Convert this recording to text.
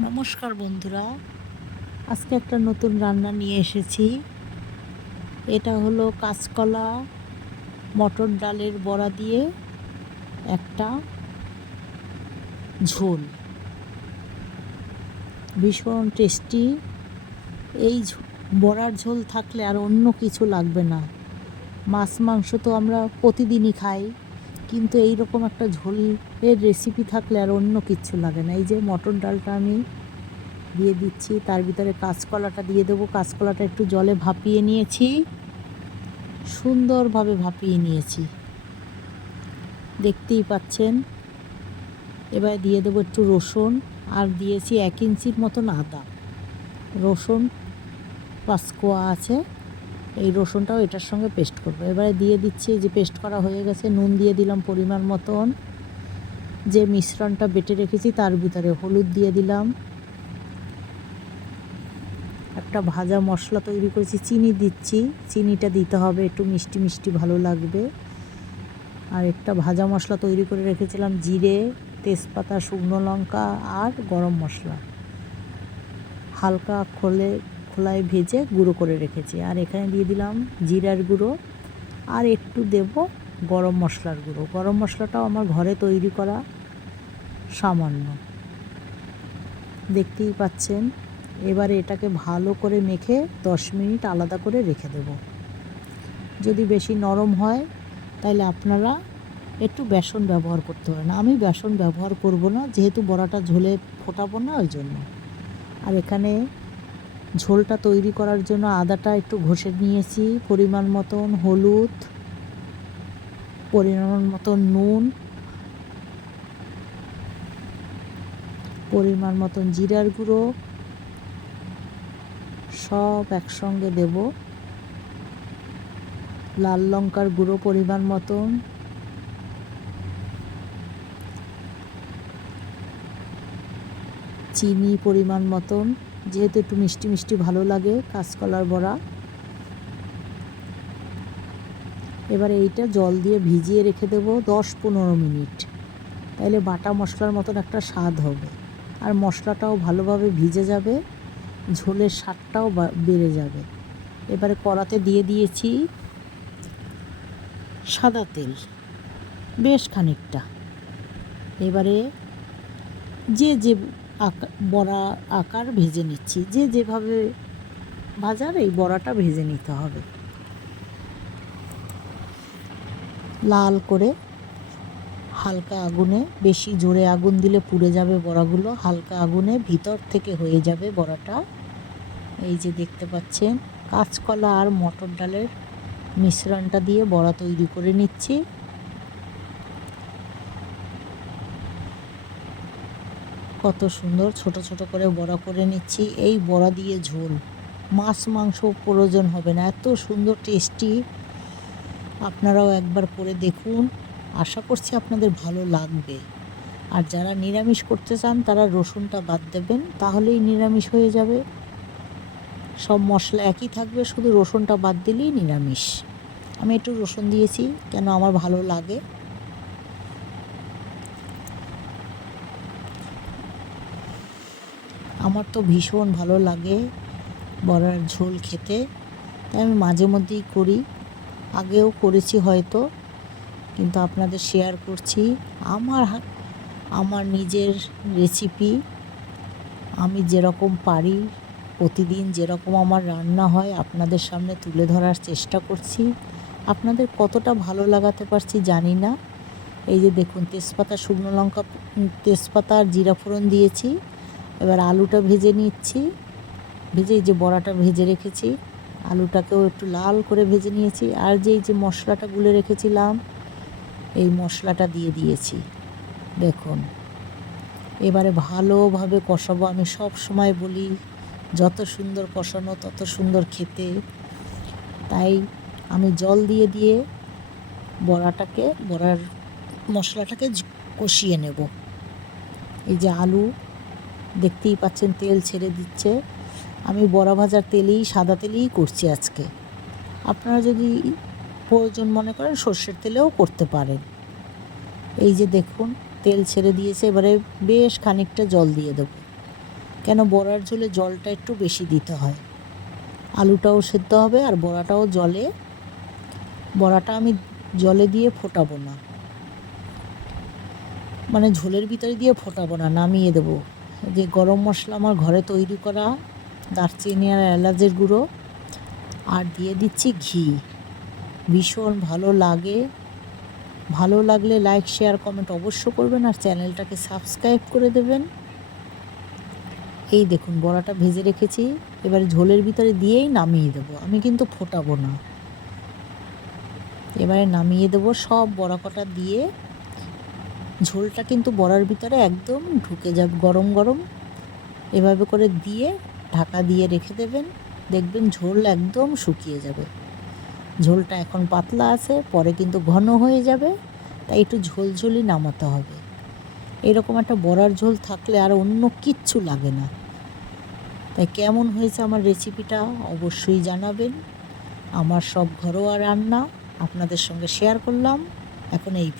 নমস্কার বন্ধুরা, আজকে একটা নতুন রান্না নিয়ে এসেছি। এটা হলো কাঁচকলা মটর ডালের বড়া দিয়ে একটা ঝোল, ভীষণ টেস্টি। এই বড়ার ঝোল থাকলে আর অন্য কিছু লাগবে না। মাছ মাংস তো আমরা প্রতিদিনই খাই, কিন্তু এই রকম একটা ঝোলের রেসিপি থাকলে আর অন্য কিচ্ছু লাগে না। এই যে মটর ডালটা আমি দিয়ে দিচ্ছি, তার ভিতরে কাঁচকলাটা দিয়ে দেবো। কাঁচকলাটা একটু জলে ভাপিয়ে নিয়েছি, সুন্দরভাবে ভাপিয়ে নিয়েছি, দেখতেই পাচ্ছেন। এবার দিয়ে দেবো একটু রসুন, আর দিয়েছি 1 ইঞ্চির মতন আদা। রসুন 5 কোয়া আছে, এই রসুনটাও এটার সঙ্গে পেস্ট করবো। এবারে দিয়ে দিচ্ছি, যে পেস্ট করা হয়ে গেছে, নুন দিয়ে দিলাম পরিমাণ মতন। যে মিশ্রণটা বেটে রেখেছি তার ভিতরে হলুদ দিয়ে দিলাম। একটা ভাজা মশলা তৈরি করেছি, চিনি দিচ্ছি, চিনিটা দিতে হবে, একটু মিষ্টি মিষ্টি ভালো লাগবে। আর একটা ভাজা মশলা তৈরি করে রেখেছিলাম, জিরে, তেজপাতা, শুকনো লঙ্কা আর গরম মশলা হালকা খোলায় ভেজে গুঁড়ো করে রেখেছি। আর এখানে দিয়ে দিলাম জিরার গুঁড়ো, আর একটু দেব গরম মশলার গুঁড়ো। গরম মশলাটাও আমার ঘরে তৈরি করা, সামান্য, দেখতেই পাচ্ছেন। এবারে এটাকে ভালো করে মেখে 10 মিনিট আলাদা করে রেখে দেব। যদি বেশি নরম হয় তাহলে আপনারা একটু বেসন ব্যবহার করতে পারেন। আমি বেসন ব্যবহার করব না, যেহেতু বড়াটা ঝোলে ফোটাবো না, ওই জন্য। আর এখানে ঝোলটা তৈরি করার জন্য আদাটা একটু ঘষে নিয়েছি, পরিমাণ মতন হলুদ, পরিমাণ মতন নুন, পরিমাণ মতন জিরার গুঁড়ো, সব একসঙ্গে দেব। লাল লঙ্কার গুঁড়ো পরিমাণ মতন, চিনি পরিমাণ মতন, যেহেতু একটু মিষ্টি মিষ্টি ভালো লাগে কাঁচকলার বড়া। এবারে এইটা জল দিয়ে ভিজিয়ে রেখে দেবো 10-15 মিনিট, তাহলে বাটা মশলার মতন একটা স্বাদ হবে। আর মশলাটাও ভালোভাবে ভিজে যাবে, ঝোলের স্বাদটাও বেড়ে যাবে। এবারে কড়াতে দিয়ে দিয়েছি সাদা তেল, বেশ খানিকটা। এবারে যে বড়া আকার ভেজে নিচ্ছি, যে যেভাবে ভাজার এই বড়াটা ভেজে নিতে হবে। লাল করে হালকা আগুনে, বেশি জোরে আগুন দিলে পুড়ে যাবে বড়াগুলো, হালকা আগুনে ভিতর থেকে হয়ে যাবে বড়াটা। এই যে দেখতে পাচ্ছেন, কাঁচকলা আর মটর ডালের মিশ্রণটা দিয়ে বড়া তৈরি করে নিচ্ছি। কত সুন্দর ছোট ছোট করে বড়া করে নিচ্ছি। এই বড়া দিয়ে ঝোল, মাছ মাংস প্রয়োজন হবে না, এত সুন্দর টেস্টি। আপনারাও একবার করে দেখুন, আশা করছি আপনাদের ভালো লাগবে। আর যারা নিরামিষ করতে চান তারা রসুনটা বাদ দেবেন, তাহলেই নিরামিষ হয়ে যাবে। সব মশলা একই থাকবে, শুধু রসুনটা বাদ দিলেই নিরামিষ। আমি একটু রসুন দিয়েছি, কেন আমার ভালো লাগে। আমার তো ভীষণ ভালো লাগে বড়ার ঝোল খেতে, তাই আমি মাঝে মধ্যেই করি, আগেও করেছি হয়তো, কিন্তু আপনাদের শেয়ার করছি আমার নিজের রেসিপি। আমি যেরকম পারি, প্রতিদিন যেরকম আমার রান্না হয়, আপনাদের সামনে তুলে ধরার চেষ্টা করছি। আপনাদের কতটা ভালো লাগাতে পারছি জানি না। এই যে দেখুন, তেজপাতা, শুকনো লঙ্কা, তেজপাতা আর জিরা ফোড়ন দিয়েছি। এবার আলুটা ভেজে নিচ্ছি, ভেজে এই যে বড়াটা ভেজে রেখেছি, আলুটাকেও একটু লাল করে ভেজে নিয়েছি। আর যে এই যে মশলাটা গুলে রেখেছিলাম, এই মশলাটা দিয়ে দিয়েছি, দেখুন। এবারে ভালোভাবে কষাবো। আমি সব সময় বলি, যত সুন্দর কষানো তত সুন্দর খেতে। তাই আমি জল দিয়ে দিয়ে বড়ার মশলাটাকে কষিয়ে নেব। এই যে আলু দেখতেই পাচ্ছেন তেল ছেড়ে দিচ্ছে। আমি বড়া ভাজার তেলেই, সাদা তেলেই করছি আজকে। আপনারা যদি প্রয়োজন মনে করেন সর্ষের তেলেও করতে পারেন। এই যে দেখুন তেল ছেড়ে দিয়েছে, এবারে বেশ খানিকটা জল দিয়ে দেবো। কেন বড়ার ঝোলে জলটা একটু বেশি দিতে হয়, আলুটাও সেদ্ধ হবে আর বড়াটাও বড়াটা আমি জলে দিয়ে ফোটাবো না, মানে ঝোলের ভিতরে দিয়ে ফোটাবো না, নামিয়ে দেবো। যে গরম মশলা আমার ঘরে তৈরি করা, দারচিনি আর এলাচের গুঁড়ো, আর দিয়ে দিচ্ছি ঘি। ভীষণ ভালো লাগে। ভালো লাগলে লাইক শেয়ার কমেন্ট অবশ্য করবেন আর চ্যানেলটাকে সাবস্ক্রাইব করে দেবেন। এই দেখুন বড়াটা ভেজে রেখেছি, এবারে ঝোলের ভিতরে দিয়েই নামিয়ে দেবো, আমি কিন্তু ফোটাবো না। এবারে নামিয়ে দেবো সব বড়া কটা দিয়ে, ঝোলটা কিন্তু বড়ার ভিতরে একদম ঢুকে যাবে গরম গরম। এভাবে করে দিয়ে ঢাকা দিয়ে রেখে দেবেন, দেখবেন ঝোল একদম শুকিয়ে যাবে। ঝোলটা এখন পাতলা আছে, পরে কিন্তু ঘন হয়ে যাবে, তাই একটু ঝোলঝোলই নামাতে হবে। এরকম একটা বড়ার ঝোল থাকলে আর অন্য কিচ্ছু লাগে না। তাই কেমন হয়েছে আমার রেসিপিটা অবশ্যই জানাবেন। আমার সব ঘরোয়া রান্না আপনাদের সঙ্গে শেয়ার করলাম। এখন এই